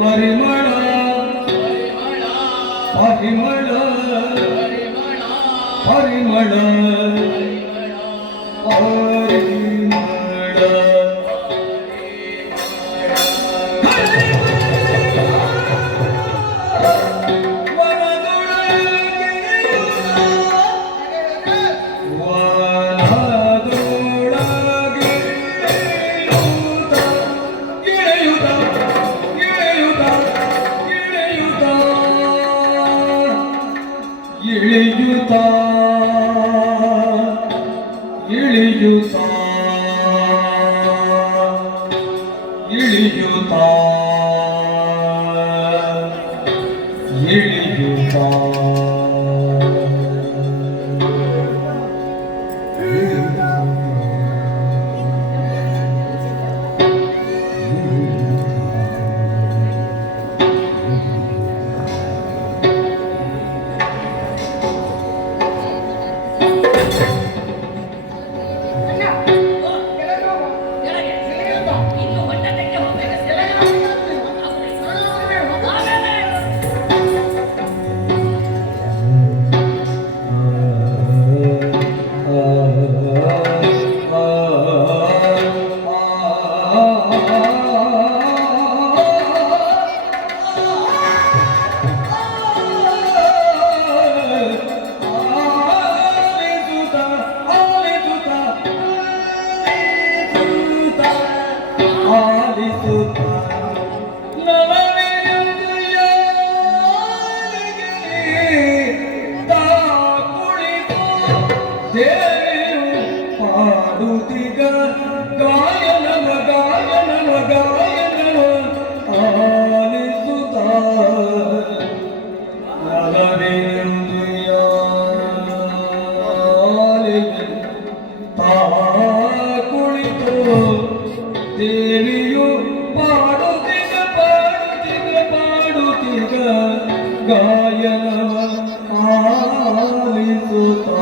ಪರಿಮಳ ಪರಿಮಳ ಪರಿಮಳ ಇಳಿಯುತ್ತಾ ಇಳಿಯುತ್ತಾ ಇಳಿಯುತ್ತಾ ಇಳಿಯುತ್ತಾ ದೇವಿಯು ಪಾಡುತ್ತಿಗ ಪಾಡುತ್ತಿಗ ಪಾಡುತ್ತಿಗ ಗಾಯನವ ಆಲಿಸುತ್ತಾ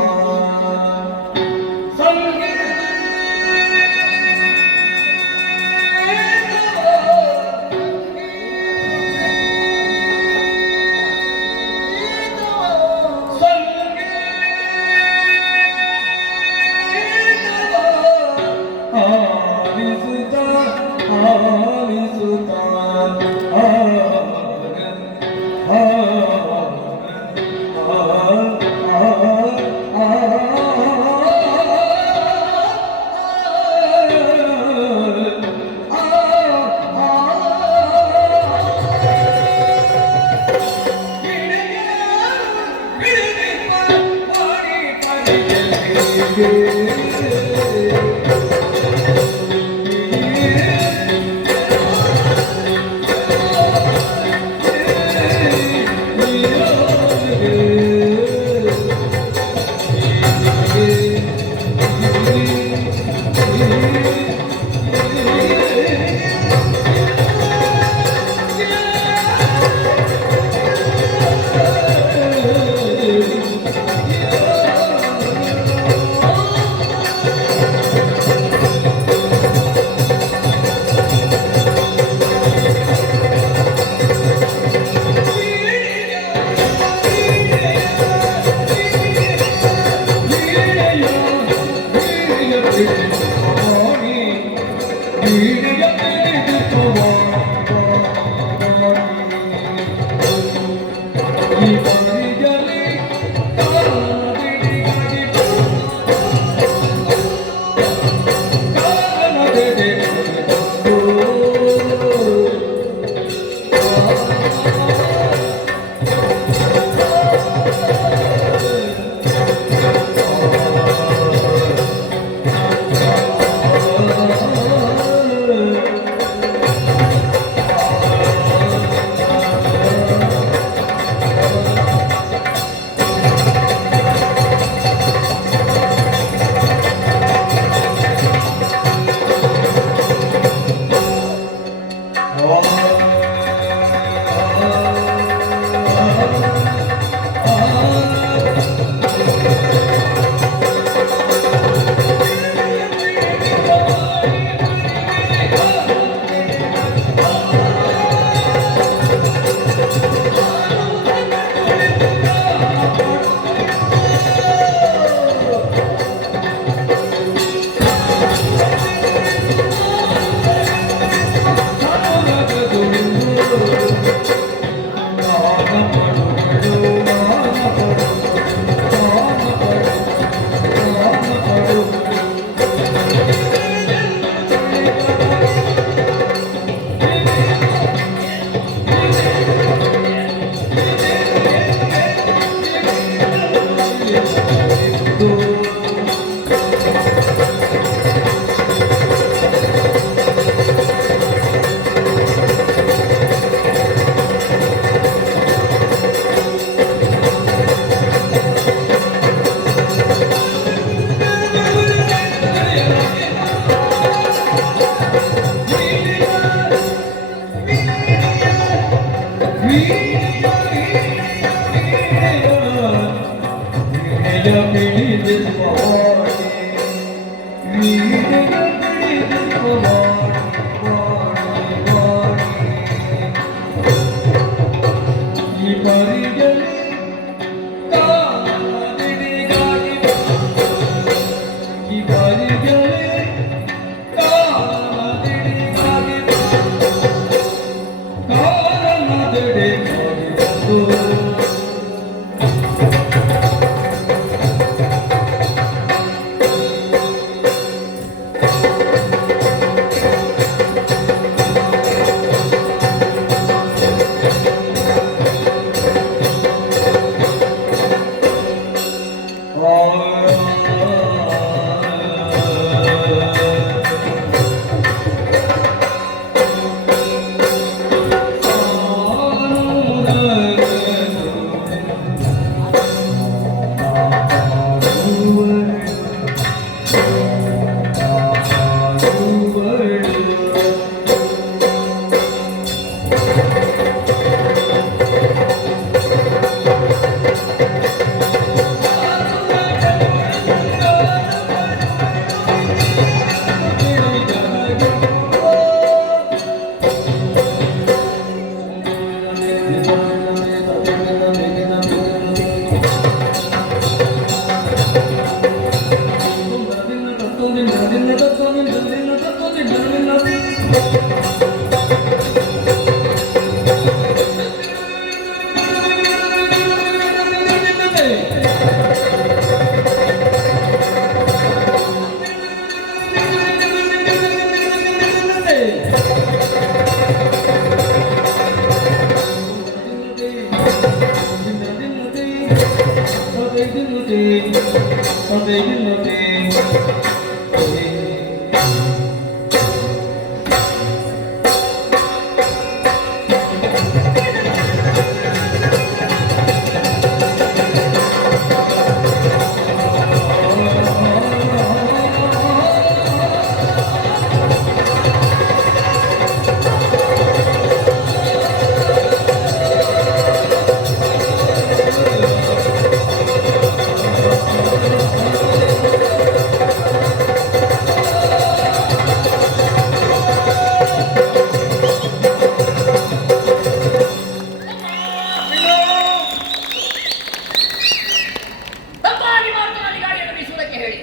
Oh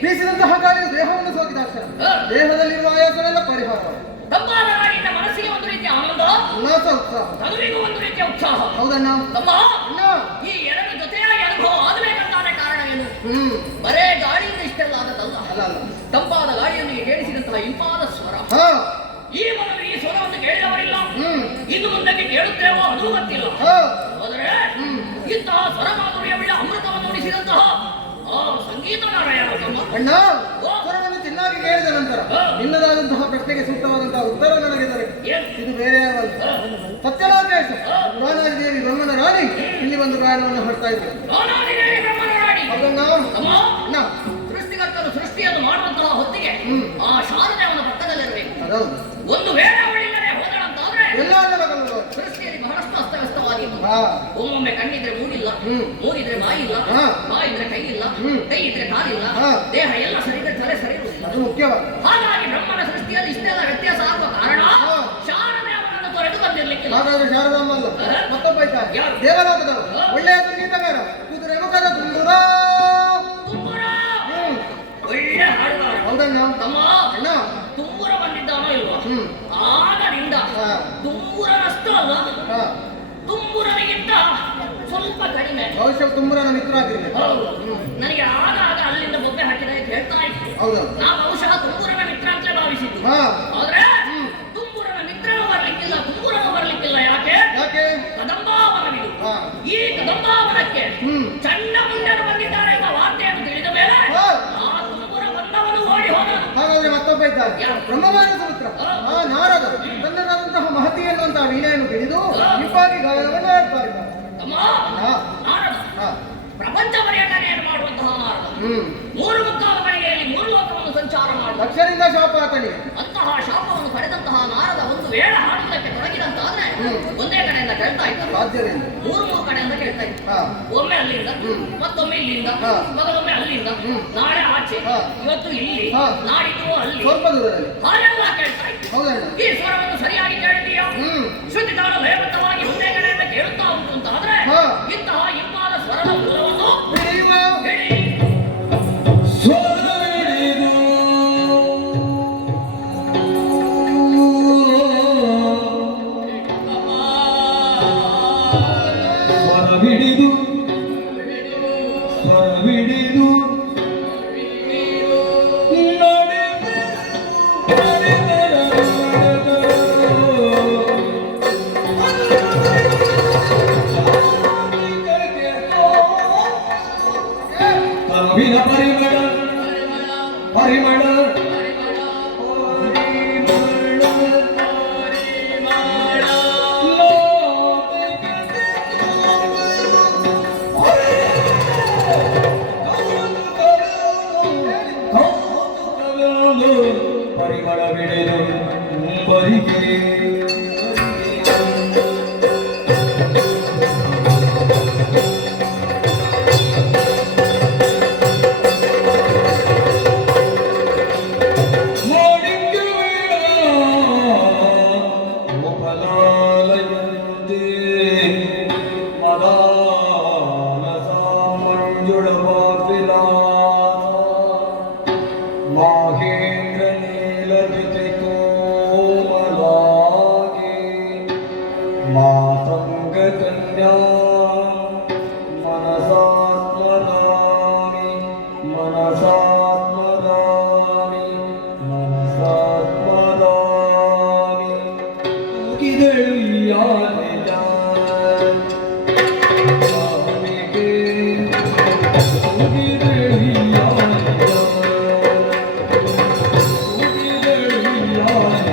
ಬೀಸಿದಂತಹ ಗಾಳಿಯು ದೇಹವನ್ನು ಸೋಕಿದಾಕ್ಷಣ ದೇಹದಲ್ಲಿರುವ ಆಯಾಸವೆಲ್ಲ ಪರಿಹಾರ. ತಂಪಾದ ಗಾಳಿಯಿಂದ ಮನಸ್ಸಿಗೆ ಒಂದು ರೀತಿಯ ಆನಂದ, ಉಲ್ಲಾಸ, ಉತ್ಸಾಹ, ತನುವಿಗೂ ಒಂದು ರೀತಿಯ ಉತ್ಸಾಹ. ಹೌದಣ್ಣ. ತಮ್ಮ ಈ ಎರಡು ಜೊತೆಯಾಗಿ ಅನುಭವ ಆಗಬೇಕಂತಾನೆ ಕಾರಣ ಏನು? ಬರೇ ಗಾಳಿಯಿಂದ ಇಷ್ಟೆಲ್ಲ ಆದದಲ್ಲ. ತಂಪಾದ ಗಾಳಿಯೊಂದಿಗೆ ಕೇಳಿಸಿದಂತಹ ಇಂಪಾದ ಸ್ವರ. ಈ ಮೊದಲು ಈ ಸ್ವರವನ್ನು ಕೇಳಿದವರಿಲ್ಲ, ಇನ್ನು ಮುಂದಕ್ಕೆ ಕೇಳುತ್ತೇವೋ ಅದು ಗೊತ್ತಿಲ್ಲ. ಆದರೆ ಇಂತಹ ಸ್ವರ ಮಾಧುರ್ಯವುಳ್ಳ ಅಮೃತವನ್ನು ಉಣಿಸಿದಂತಹ ಆ ಸಂಗೀತಗಾರ ಯಾರು ತಮ್ಮ? ಅಣ್ಣ, ಸ್ವರವನ್ನು ಚೆನ್ನಾಗಿ ಕೇಳಿದ ನಂತರ ನಿನ್ನದಾದಂತಹ ಪ್ರಶ್ನೆಗೆ ಸೂಕ್ತವಾದಂತಹ ಉತ್ತರ ನನಗೆ ದೊರೆಯಿತು. ಇದು ಬೇರೆ ಯಾವಲ್ಲ, ಸತ್ಯನಾಗೇಶ ಗಾನಾದಿ ದೇವಿ ಬ್ರಹ್ಮನ ರಾಣಿ ಇಲ್ಲಿ ಒಂದು ಗಾಯನವನ್ನು ಹಾಡ್ತಾ ಇದ್ದಾರೆ. ಅದನ್ನ ಸೃಷ್ಟಿಕರ್ತರು ಸೃಷ್ಟಿಯನ್ನು ಮಾಡುವಂತಹ ಹೊತ್ತಿಗೆ ಆ ಶಾರದೆ ಅವನ ಪಕ್ಕದಲ್ಲಿರಬೇಕು. ಒಂದು ವೇಳೆ ಅವಳಿಲ್ಲದೆ ಹೋದಳಂತಾದ್ರೆ ಸೃಷ್ಟಿಯಲ್ಲಿ ಬಹಳಷ್ಟು ಅಸ್ತವ್ಯಸ್ತವಾಗಿತ್ತು. ಒಮ್ಮೊಮ್ಮೆ ಕಣ್ಣಿದ್ರೆ ಮೂಗಿಲ್ಲ, ಮೂಗಿದ್ರೆ ಬಾಯಿಲ್ಲ, ಬಾಯಿದ್ರೆ ಕೈ ಇಲ್ಲ, ಕೈ ಇದ್ರೆ ಕಾಲಿಲ್ಲ, ದೇಹ ಎಲ್ಲ ಸರಿಗಟ್ಟರೆ ಸರಿ ಇರುವುದಿಲ್ಲ. ಅದು ಮುಖ್ಯವಾಗಿ ಹಾಗಾಗಿ ಬ್ರಹ್ಮನ ಸೃಷ್ಟಿಯಲ್ಲಿ ಇಷ್ಟೆಲ್ಲ ವ್ಯತ್ಯಾಸ ಆಗುವ ಕಾರಣ ಶಾರದೆ ಅವನನ್ನು ತೊರೆದು ಬಂದಿರ್ಲಿಕ್ಕಿಲ್ಲ. ಹಾಗಾದ್ರೆ ಶಾರದಮ್ಮ ಅಲ್ಲ, ಮತ್ತೊಬ್ಬ ಇದ್ದಾರೆ ದೇವಲೋಕದವರು, ಒಳ್ಳೆಯ ಸಂಗೀತಗಾರ, ಕುದುರೆ ಮುಖದ ತುಂಗುರ, ಒಳ್ಳೆ ಹಾಡುಗಾರ. ಹೌದಣ್ಣ. ತಮ್ಮ ಅಣ್ಣ, ತುಂಬೂರ ಬಂದಿದ್ದಾನೋ ಇಲ್ವಾ? ಆಗದಿಂದ ತುಂಬೂರನಷ್ಟು ಅಲ್ಲ, ತುಂಬುರನಿಗಿಂತ ಸ್ವಲ್ಪ ಕಡಿಮೆ. ಬಹುಶಃ ತುಂಬುರನ ಮಿತ್ರ ಆಗಿರ್ಬೇಕು. ಹೌದು. ನನಗೆ ಆಗಾಗ ಅಲ್ಲಿಂದ ಬೊಬ್ಬೆ ಹಾಕಿದ ಅಂತ ಹೇಳ್ತಾ ಇತ್ತು. ಹೌದು. ನಾ ಬಹುಶಃ ತುಂಬುರನ ಮಿತ್ರ ಅಂತಲೇ ಭಾವಿಸಿದ್ದು. ಹಾ. ಆದ್ರೆ ತುಂಬುರನ ಮಿತ್ರನೂ ಬರ್ಲಿಕ್ಕಿಲ್ಲ, ತುಂಬುರನೂ ಬರ್ಲಿಕ್ಕಿಲ್ಲ. ಯಾಕೆ? ಯಾಕೆ? ಕದಂಬಾವನವಿದು. ಹಾ. ಈ ಕದಂಬಾವನಕ್ಕೆ ಚಂಡಮುಂಡರು ಬಂದಿದ್ದಾರೆ ಎಂಬ ವಾರ್ತೆಯನ್ನು ತಿಳಿದ ಮೇಲೆ ಹಾ. ಆ ತುಂಬುರ ಬಂದವನು ಓಡಿ ಹೋದನು. ಹಾಗಾದ್ರೆ ಮತ್ತೊಬ್ಬ ಇದ್ದಾನೆ, ಯಾರು? ಬ್ರಹ್ಮಮಾನಸ ಪುತ್ರ. ಆ ನಾರದ ತನ್ನದಾದಂತಹ ಮಹತಿ ಎನ್ನುವಂತಹ ವೀಣೆಯನ್ನು ಹಿಡಿದು ನಿಪ್ಪಾಗಿ ಗಾಯನವನ್ನು ಆಡ್ತಾ ಇದ್ದಾನೆ. ತಮ್ಮ ಹಾ. ನಾರದ ಹಾ. ಪ್ರಪಂಚ ಪರ್ಯಟನೆಯನ್ನು ಮಾಡುವಂತಹ ನಾರದ 3 ಗಳಿಗೆಯಲ್ಲಿ 3 ಲೋಕವನ್ನು ಸಂಚಾರ ಮಾಡಿ ಲಕ್ಷದಿಂದ ಶಾಪ ಆತನಿಗೆ. ಅಂತಹ ಶಾಪವನ್ನು ಪಡೆದಂತಹ ನಾರದ ಒಂದು ವೇಳೆ ಹಾಡುವುದಕ್ಕೆ ತೊಡಗಿದಂತಾದ್ರೆ ಒಂದೇ ಕಡೆಯಿಂದ ಕೇಳ್ತಾ ಇದ್ದಾರೆ, ಸಾಧ್ಯವಿಲ್ಲ. 3 ಕಡೆಯಿಂದ ಕೇಳ್ತಾ ಇದ್ದಾರೆ. ಹಾ. ಒಮ್ಮೆ ಅಲ್ಲಿಂದ, ಮತ್ತೊಮ್ಮೆ ಇಲ್ಲಿಂದ, ಹಾ. ಮಗದೊಮ್ಮೆ ಅಲ್ಲಿಂದ, ನಾಳೆ ಆಚೆ, ಹಾ. ಇವತ್ತು ಇಲ್ಲಿ, ಹಾ. ನಾಡಿದ್ದು ಅಲ್ಲಿ, ಸ್ವಲ್ಪ ದೂರದಲ್ಲಿ. ಹಾಗೆಲ್ಲ ಕೇಳ್ತಾ ಇದ್ದಾರೆ. ಹೌದಣ್ಣ. ಈ ಸ್ವರವನ್ನು ಸರಿಯಾಗಿ ಕೇಳ್ತೀಯಾ? ಶ್ರುತಿ ತಾಳ ಲಯಬದ್ಧವಾಗಿ ಒಂದೇ ಕಡೆಯಿಂದ ಕೇಳುತ್ತಾ ಉಂಟು ಅಂತ ಆದ್ರೆ ಹಾ. ಇಂತಹ ಇಂಪಾದ ಸ್ವರದ ಮೂಲವನ್ನು ಹಿಡಿಯುವ. ಹೇಳಿ. ಸ್ವರವಿಡಿದು ಸ್ವರವಿಡಿದು ಸ್ವರವಿಡಿದು ತನುವಿನ ಪರಿಮಳ ಪರಿಮಳ ಪರಿಮಳ ಬಿಡಿದು ಮುಂಬರಿಗೆ ಮಾಹೇಂದ್ರ ನೀಲ ಜೊತೆ ಕೋಮಲಾಗಿ ಮಾತಂಗ ಕನ್ಯಾ ಮನಸಾತ್ಮರಾಮಿ ಮನಸಾತ್ಮರಾಮಿ ಮನಸಾತ್ಮರಾಮಿ ಮುಗಿದಳು ಯಾರಿಲ್ಲ ಸ್ವಾಮಿಗೆ ಮುಗಿದಳು ಯಾರಿಲ್ಲ ಮುಗಿದಳು ಯಾರಿಲ್ಲ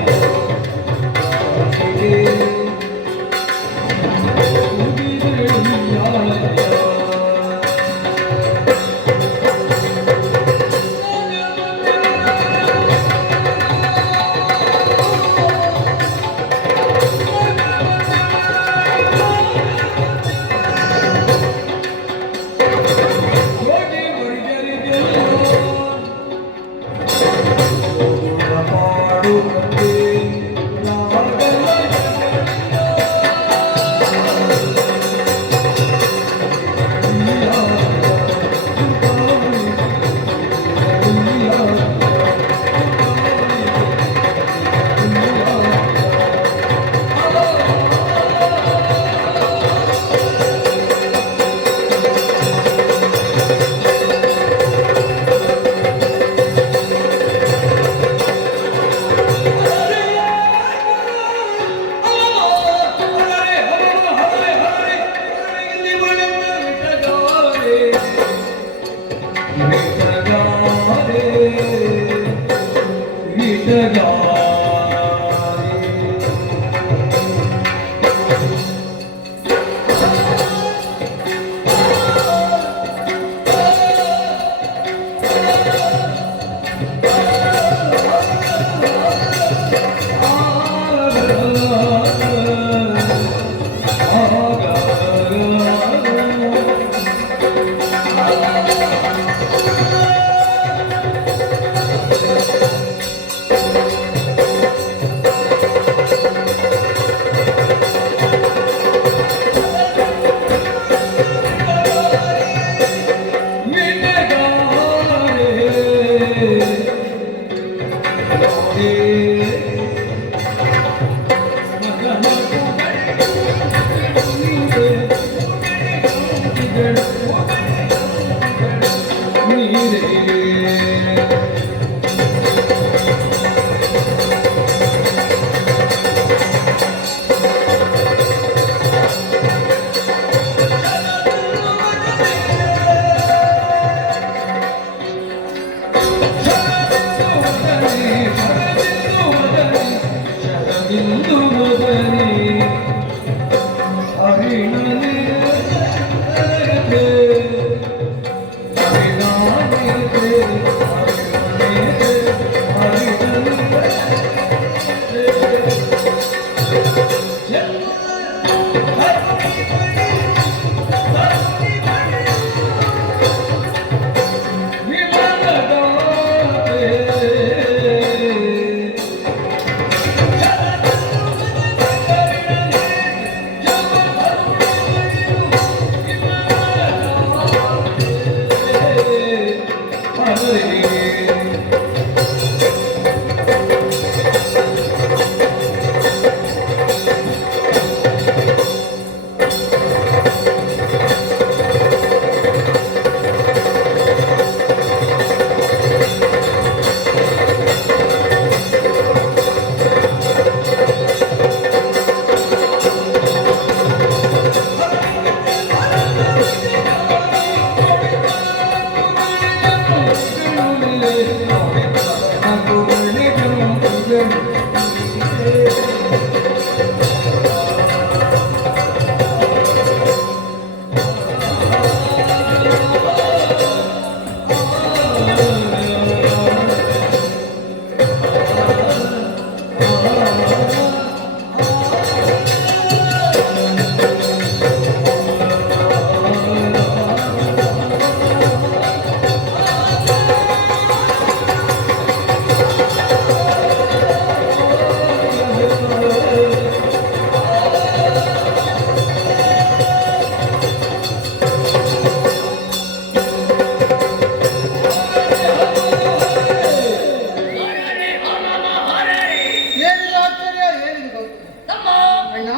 ಏನಿದು ಆಶ್ಚರ್ಯ, ಏನಿದು ಕೌತುಕ? ತಮ್ಮ ಅಣ್ಣ,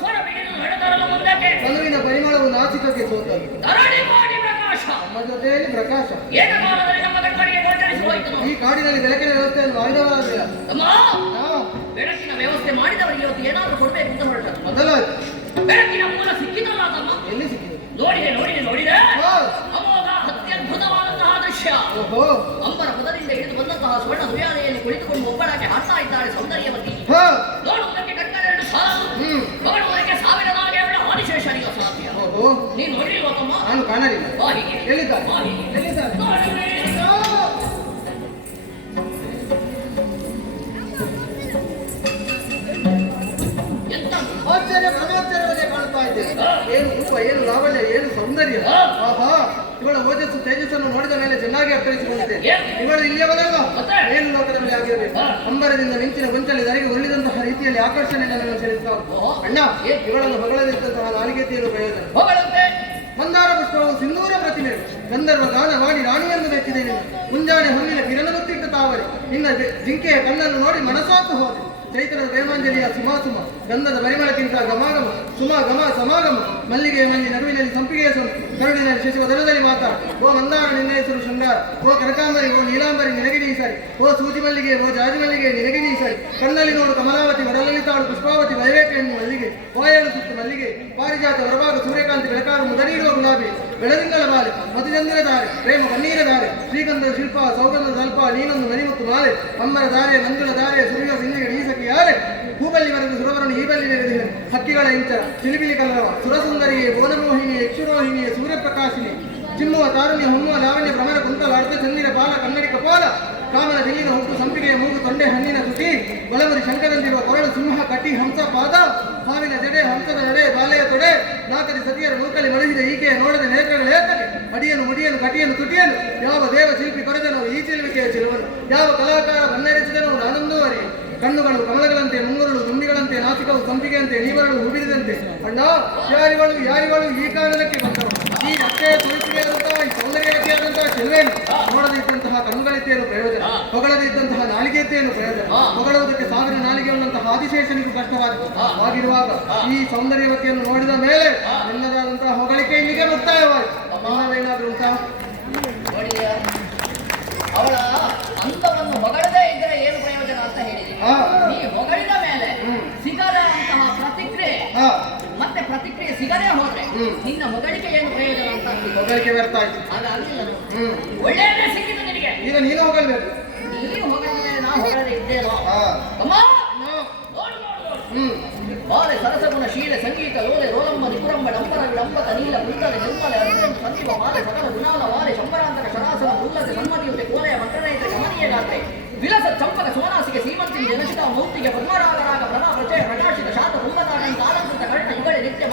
ಸ್ವರ ಬಿಗಿದು ನಡೆದರಲು ಮುಂದಕ್ಕೆ ಕನುವಿನ ಪರಿಮಳವು ನಾಸಿಕಕ್ಕೆ ಸೋತದು. ಧರಣಿ ಮಾಡಿ ಪ್ರಕಾಶ ನಮ್ಮ ಜೊತೆಯಲ್ಲಿ ಪ್ರಕಾಶ. ಏಕಕಾಲದಲ್ಲಿ ನಮ್ಮ ಕಣ್ಮಣಿಗೆ ಗೋಚರಿಸಿ ಹೋಯಿತು. ಈ ಕಾಡಿನಲ್ಲಿ ಬೆಳಕಿನ ವ್ಯವಸ್ಥೆಯನ್ನು ಮಾಡಿದವರಾಗಿಲ್ಲ. ತಮ್ಮ ನಾವು ಬೆಳಕಿನ ವ್ಯವಸ್ಥೆ ಮಾಡಿದವರಿಗೆ ಇವತ್ತು ಏನಾದರೂ ಕೊಡ್ಬೇಕು ಅಂತ ಹೊರಟ ಮೊದಲಾಗಿ ಬೆಳಕಿನ ಮೂಲ ಸಿಕ್ಕಿದಲ್ಲ ತಮ್ಮ. ಎಲ್ಲಿ ಸಿಕ್ಕಿದೆ? ನೋಡಿದೆ ಹಾ. ಅಮೋಘ ಅತ್ಯದ್ಭುತವಾದಂತಹ ದೃಶ್ಯ. ಓಹೋ. ಅಂಬರ ಪದದಿಂದ ಹಿಡಿದು ಬಂದಂತಹ ಸ್ವರ್ಣ ಸುಯಾನೆಯಲ್ಲಿ ಕುಳಿತುಕೊಂಡು ಒಬ್ಬಳಾಗಿ ಹಾಡ್ತಾ ಇದ್ದಾಳೆ ಸೌಂದರ್ಯವತಿ. ಹಾ. ನೋಡುವುದಕ್ಕೆ ಕಣ್ಗಳೆರಡು ಸಾಲದು, ಹ್ಮ್. ಹೊಗಳುವುದಕ್ಕೆ ಸಾವಿರದಾಗೆ ಅವಳ ಆದಿಶೇಷನಿಗೆ ಸಾಧ್ಯ. ಓಹೋ. ನೀನು ನೋಡಿಲ್ವ ತಮ್ಮ? ನಾನು ಕಾಣಲಿಲ್ಲ. ಬಾ ಹೀಗೆ. ಎಲ್ಲಿದ್ದಾರೆ? ಬಾ ಹೀಗೆ. ಎಲ್ಲಿದ್ದಾರೆ? ನೋಡುವೆ. ಎಂತ ಆಶ್ಚರ್ಯ ಭ್ರಮಾಶ್ಚರ್ಯವನ್ನೇ ಕಾಣ್ತಾ ಇದ್ದೇನೆ. ಏನು ರೂಪ, ಏನು ಲಾವಣ್ಯ, ಏನು ಸೌಂದರ್ಯ. ಆಹಾ, ಇವಳ ಓಜಸ್ಸು ತೇಜಸ್ಸನ್ನು ನೋಡಿದ ಮೇಲೆ ಚೆನ್ನಾಗಿ ಅರ್ಥೈಸಿಕೊಂಡಿದ್ದೇನೆ. ಇವಳು ಇಲ್ಲಿಯವಳಲ್ಲ, ಮತ್ತೆ? ಏನು ಲೋಕದ ಮೇಲೆ ಆಗಿರಬೇಕು. ಅಂಬರದಿಂದ ಮಿಂಚಿನ ಗೊಂಚಲಿ ಧರೆಗೆ ಹೊರಳಿದಂತಹ ರೀತಿಯಲ್ಲಿ ಆಕರ್ಷಣೆ ನನ್ನನ್ನು ಸೆಳೆಯುತ್ತಾ ಉಂಟು. ಅಣ್ಣ, ಇವಳನ್ನು ಹೊಗಳದಿದ್ದಂತಹ ನಾಲಿಗೆತೆಯನ್ನು ಪ್ರಯೋಜನ. ಹೊಗಳಂತೆ ಮಂದಾರ ಪುಷ್ಪವು ಸಿಂಧೂರ ಪ್ರತಿಮೆ, ಗಂಧರ್ವ ಗಾನ ಮಾಡಿ ರಾಣಿಯನ್ನು ಮೆಚ್ಚಿದೆ ನಿನ್ನ. ಮುಂಜಾನೆ ಹೊನ್ನಿನ ಕಿರಣ ಗೊತ್ತಿಟ್ಟ ತಾವರೆ, ನಿನ್ನ ಜಿಂಕೆಯ ಕಣ್ಣನ್ನು ನೋಡಿ ಮನಸಾತು ಹೋದೆ. ಚೈತನ್ಯದ ಪ್ರೇಮಾಂಜಲಿಯ ಸುಮಾಸುಮ, ಗಂಧದ ಪರಿಮಳಕ್ಕಿಂತ ಗಮಾಗಮ, ಸುಮ ಗಮ ಸಮಾಗಮ, ಮಲ್ಲಿಗೆಯ ಮಂಜಿ ನಡುವಿನಲ್ಲಿ ಸಂಪಿಗೆಯ ಸೊಂಪು, ಕರುಳಿನಲ್ಲಿ ಶಶಿವದನದಲ್ಲಿ ಮಾತಾಡ. ಓ ಮಂದಾರ ನಿನ್ನ ಹೆಸರು ಶೃಂಗಾರ, ಓ ಕನಕಾಂಬರಿ, ಓ ನೀಲಾಂಬರಿ ನಿನಗೆ ನೀ ಸರಿ, ಓ ಸೂಜಿ ಮಲ್ಲಿಗೆ, ಓ ಜಾಜಿ ಮಲ್ಲಿಗೆ ನಿನಗೆ ನೀ ಸರಿ. ಕಣ್ಣಲ್ಲಿ ನೋಡು ಕಮಲಾವತಿ, ವರಲಲಿತಾಳು ಪುಷ್ಪಾವತಿ, ವೈವೇಕ ಹೆಣ್ಣು ಮಲ್ಲಿಗೆ, ಓಯಳು ಸುತ್ತು ಮಲ್ಲಿಗೆ, ಪಾರಿಜಾತ ಹೊರಭಾಗ ಸೂರ್ಯಕಾಂತಿ, ಬೆಳಕಾರು ಮುದನೀಡುವ ಗುಲಾಬಿ, ಬೆಳದಿಂಗಳ ಬಾಲೆ, ಮಧುಚಂದ್ರ ಧಾರೆ, ಪ್ರೇಮ ಕಣ್ಣೀರ ಧಾರೆ, ಶ್ರೀಗಂಧದ ಶಿಲ್ಪ, ಸೌಗಂಧದ ಸ್ವಲ್ಪ, ನೀನೊಂದು ಮಣಿಮುತ್ತು ಮಾಲೆ, ಅಮ್ಮರ ಧಾರೆ, ಮಂಜುಳ ಧಾರೆ, ಸುರಿಯುವ ಬಿಂದಿಗೆ ನೀಸಕ್ಕೆ ಯಾರೆ, ಹೂಬಲ್ಲಿ ಬರೆದು ಸುರವರನ್ನು ಈ ಬಲ್ಲಿ ನೆರೆದಿವೆ, ಹಕ್ಕಿಗಳ ಇಂಚರ, ಚಿಲಿಬಿಲಿ ಕಲರವ, ಸುರಸುಂದರಿಯೇ, ಬೋನಮೋಹಿನಿ, ಯಕ್ಷುರೋಹಿಣಿಯೇ, ಸೂರ್ಯಪ್ರಕಾಶಿನಿ, ಚಿಮ್ಮುವ ತಾರುಣ್ಯ, ಹೊಮ್ಮುವ ಲಾವಣ್ಯ, ಭ್ರಮರ ಕುಂತಲ, ಅರ್ಧ ಚಂದಿರ ಪಾಲ, ಕನ್ನಡಿ ಕಪಾಲ, ಕಾಮನ ಬಿಲ್ಲಿನ ಹುಟ್ಟು, ಸಂಪಿಗೆಯ ಮೂಗು, ತೊಂಡೆ ಹಣ್ಣಿನ ತುಟಿ, ಬಲಮುರಿ ಶಂಕರಂದಿರುವ ಕೊರಳು, ಸಿಂಹ ಕಟಿ, ಹಂಸ ಪಾದ, ಹಾವಿನ ಜಡೆ, ಹಂಸದ ನಡೆ, ಬಾಲೆಯ ತೊಡೆ, ನಾಲ್ಕರಿ ಸತಿಯರ ನೂಕಲಿ ಮಡಿಸಿದ ಈಕೆಯ ನೋಡದ ನೇತ್ರಗಳ ಏತಕ್ಕೆ, ಅಡಿಯನ್ನು ಮುಡಿಯನ್ನು ಕಟಿಯನ್ನು ತುಟಿಯನ್ನು, ಯಾವ ದೇವ ಶಿಲ್ಪಿ ಕೊರೆದನೋ ಈ ಚಿಲುವಿಕೆಯ ಚಿಲುವನ್ನು, ಯಾವ ಕಲಾಕಾರ ಬಣ್ಣರಿಸಿದನೋ ನಾನೊಂದೂ ಅರಿಯೆ. ಕಣ್ಣುಗಳು ಕಮಲಗಳಂತೆ, ಮುಂಗುರುಳು ದುಂಡಿಗಳಂತೆ, ನಾಸಿಕವು ಸಂಪಿಗೆಯಂತೆ, ನೀವರಳು ಹೂಬಿರಿದಂತೆ. ಅಣ್ಣ, ಯಾರಿಗಳು ಈ ಕಾರಣಕ್ಕೆ ಬಂದವರು. ಈ ಅಕ್ಷಯ ತುಳಿಸಿದಂತಹ ಈ ಸೌಂದರ್ಯವತಿಯಾದಂತಹ ಚೆಲುವೆಯನ್ನು ನೋಡದಿದ್ದಂತಹ ಕಣ್ಣುಗಳಿತೆಯನ್ನು ಪ್ರಯೋಜನ, ಹೊಗಳದಿದ್ದಂತಹ ನಾಲಿಗೆತೆಯನ್ನು ಪ್ರಯೋಜನ, ಹೊಗಳುವುದಕ್ಕೆ ಸಾವಿರ ನಾಲಿಗೆ ಉಳ್ಳಂತಹ ಆದಿಶೇಷನಿಗೂ ಕಷ್ಟವಾಗಿದೆ. ಆಗಿರುವಾಗ ಈ ಸೌಂದರ್ಯವತಿಯನ್ನು ನೋಡಿದ ಮೇಲೆ ನನ್ನದಾದಂತಹ ಹೊಗಳಿಕೆ ಇಲ್ಲಿಗೆ ಮುಕ್ತಾಯವಾಯಿತು. ಏನಾದ್ರೂ ಉಂಟಾ? ನೋಡಿದೆಯಾ? ಅವಳ ಅಂತವನ್ನು ಹೊಗಳದೇ ಇದ್ದರೆ ಏನು ಪ್ರಯೋಜನ ಅಂತ ಹೇಳಿದೆ. ನೀ ಹೊಗಳಿದ ಮೇಲೆ ಸಿಗದ ಅಂತಹ ಪ್ರತಿಕ್ರಿಯೆ, ಮತ್ತೆ ಪ್ರತಿಕ್ರಿಯೆ ಸಿಗದೇ ಹೋದ್ರೆ ನಿನ್ನ ಹೊಗಳಿಕೆ ಏನು ಪ್ರಯೋಜನ ಅಂತ ಹೊಗಳಿಕೆ ವ್ಯರ್ಥ ಆಯ್ತು. ಹಾಗಾಗಲಿಲ್ಲ. ಒಳ್ಳೆಯದೇ ಸಿಕ್ಕಿತು ನಿನಗೆ, ಈಗ ನೀನು ಹೊಗಳಬೇಕು. ನೀನು ಹೊಗಳಿದ ಮೇಲೆ ನಾನು ಹೊಗಳದೇ ಇದ್ದೇನೋ ಅಮ್ಮ. ನೋಡು ಬಾಲೆ ಸರಸಗುಣ ಶೀಲೆ ಸಂಗೀತ ಲೋಲೆ ರೋಲಂಬ ನಿಪುರಂಬ ಡಂಬರ ವಿಳಂಬಕ ನೀಲ ಪುಸ್ತಲೆ ನಿರ್ಮಲೆ ಅರ್ಜುನ ಸಂದೀಪ ಮಾಲೆ ಸಕಲ ಗುಣಾಲ ವಾಲೆ ಶಂಬರಾಂತಕ ಶರಾಸನ ಉಲ್ಲದೆ ಸನ್ಮತಿಯುತೆ ಕೋಲೆಯ ಮಂತ್ರನೈತ ಗಮನೀಯ ಗಾತ್ರೆ ವಿಲಸ ಚಂಪಕ ಸುಮನಾಸಿಗೆ ಸೀಮಂತಿಗೆ ಜನಸಿತ ಮೌಕ್ತಿಗೆ ಪದ್ಮರಾಗರಾಗ ಪ್ರಣಾ ಪ್ರಚಯ ಪ್ರಕಾಶಿತ ಶಾತ ಹುಂಬತಾಗಿ ಕಾಲಂಕೃತ ಕರ್ಣ ಯುಗಳೆ ನಿತ್ಯ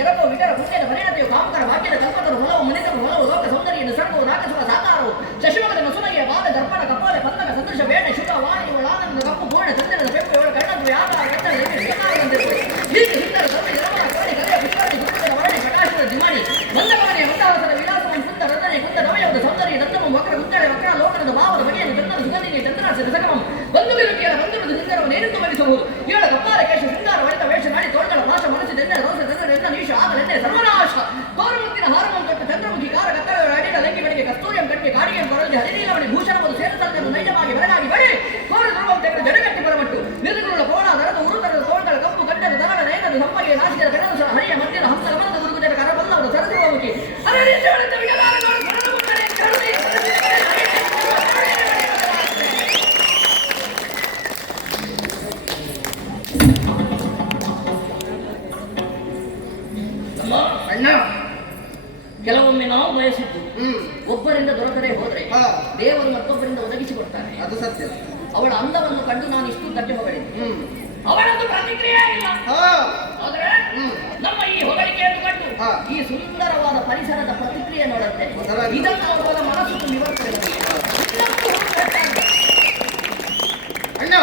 ಎರಕೋ ವಿಟರ ಪುಣ್ಯದ ಪರಿಣತಿಯು ಕಾಮಕರ ಭಾಗ್ಯದ ಕಲ್ಪತರು ಹೊಲವು ಮನಿತರು ಹೊಲವು ಲೋಕ ಸೌಂದರ್ಯದ ಸರ್ಗವು ನಾಕಸುವ ಸಾಕಾರವು ಶಶಿಮುಖದ ಮಸುನಗೆಯ ಬಾಲ ದರ್ಪಣ ಕಪಾಲೆ ಪಂದಕ ಸದೃಶ ಬೇಡ ಶುಕ ವಾಣಿ ಆನಂದ ಕಪ್ಪು ಪೂರ್ಣ ಚಂದ್ರನ ಬೆಪ್ಪು ಇವಳ ಕಣ್ಣದ್ದು ಆಕಾರ ಕಟ್ಟಡ ಶ್ರೀಕಾರದಂತಿರುವುದು ಹೀಗೆ ಸುಂದರ ಸರ್ವ ನಿರಮಣ ಕೋಣೆ ಕಲೆಯ ಪುಷ್ಪಾದಿ ಗುರುತದ ವರ್ಣೆ ಪ್ರಕಾಶದ ದಿಮಾಣಿ ಮಂದಗಮನೆಯ ಮಂದಹಾಸದ ವಿಲಾಸವನ್ನು ಕುಂತ ರಚನೆ ಕುಂತ ನವಯವದ ಸೌಂದರ್ಯ ದತ್ತಮ ವಕ್ರ ಕುಂತಳೆ ವಕ್ರ ಲೋಕನದ ಭಾವದ ಬಗೆಯನ್ನು ಚಂದನ ಸುಗಂಧಿಗೆ ಚಂದ್ರಾಸದ ಸಗಮಂ ಬಂಧು ವಿರುದ್ಧಿಯ ಬಂಧುರದ ಸಿಂಗರವನ್ನು ಏನೆಂದು ಬಲಿಸಬಹುದು ಇವಳ ಕಪ್ಪಾರ ಕೇಶ ಶೃಂಗಾರ ವಳಿತ ವೇಷ ನಾಡಿ ತೋಳ್ಗಳ ಭಾಷ ಮನಸ್ಸಿದೆಂದರೆ ರೋಷ ಚಂದ್ರನೆಂದ ನೀಶ ಆಗಲೆಂದೆ ಸರ್ವನಾಶ ಗೌರವತ್ತಿನ ಹಾರವನ್ನು ತೊಟ್ಟ ಚಂದ್ರಮುಖಿ ಕಾರ ಕತ್ತಗಳ ಅಡಿನ ಲಂಗಿ ಬೆಳಗ್ಗೆ ಕಸ್ತೂರಿಯಂ ಕಟ್ಟಿಗೆ ಕಾಡಿಗೆಯನ್ನು ಬರಲಿ ಹರಿನೀಲಮಣಿ ಭೂಷಣವನ್ನು ಸೇರತಕ್ಕನ್ನು ನೈಜವಾಗಿ ಬೆಳಗಾಗಿ ಬಳಿ ಕೋರ ಧ್ರುವಂ ತೆಗೆದು ಜಡಗಟ್ಟಿ ಬರಮಟ್ಟು ನಿರ್ಗುಣ ಕೋಣ ದರದ ಉರುತರದ ತೋಳ್ಗಳ ಕಪ್ಪು ಗಡ್ಡದ ದನಗಳ ನಯನದ ಸಂಪಗೆ ನಾಶಿಕದ ಗಣದ ಹರಿಯ ಮಧ್ಯದ ಹಂಸದ ಮನದ ಗುರುಗುಜರ ಕರಬಲ್ಲವರು ಸರಸುವಮುಖಿ ಅದರ ಅಣ್ಣ ಕೆಲವೊಮ್ಮೆ ನಾವು ಬಯಸಿದ್ದು ಒಬ್ಬರಿಂದ ದೊರಕದೆ ಹೋದ್ರೆ ದೇವರು ಮತ್ತೊಬ್ಬರಿಂದ ಒದಗಿಸಿಕೊಡ್ತಾನೆ. ಅದು ಸತ್ಯ. ಅವಳ ಅಂದವನ್ನು ಕಂಡು ನಾನು ಇಷ್ಟು ತಟ್ಟೆ ಹೊಗಳಿದ್ದೆ. ಅವಳದ್ದು ಪ್ರತಿಕ್ರಿಯೆ ಇಲ್ಲ. ಆದ್ರೆ ನಮ್ಮ ಈ ಹೊಗಳಿಕೆಯನ್ನು ಕಂಡು ಈ ಸುಂದರವಾದ ಪರಿಸರದ ಪ್ರತಿಕ್ರಿಯೆ ನೋಡುತ್ತೆ. ಇದನ್ನು ಅವರ ಮನಸ್ಸು ನಿವರ್ತನೆ. ಅಣ್ಣ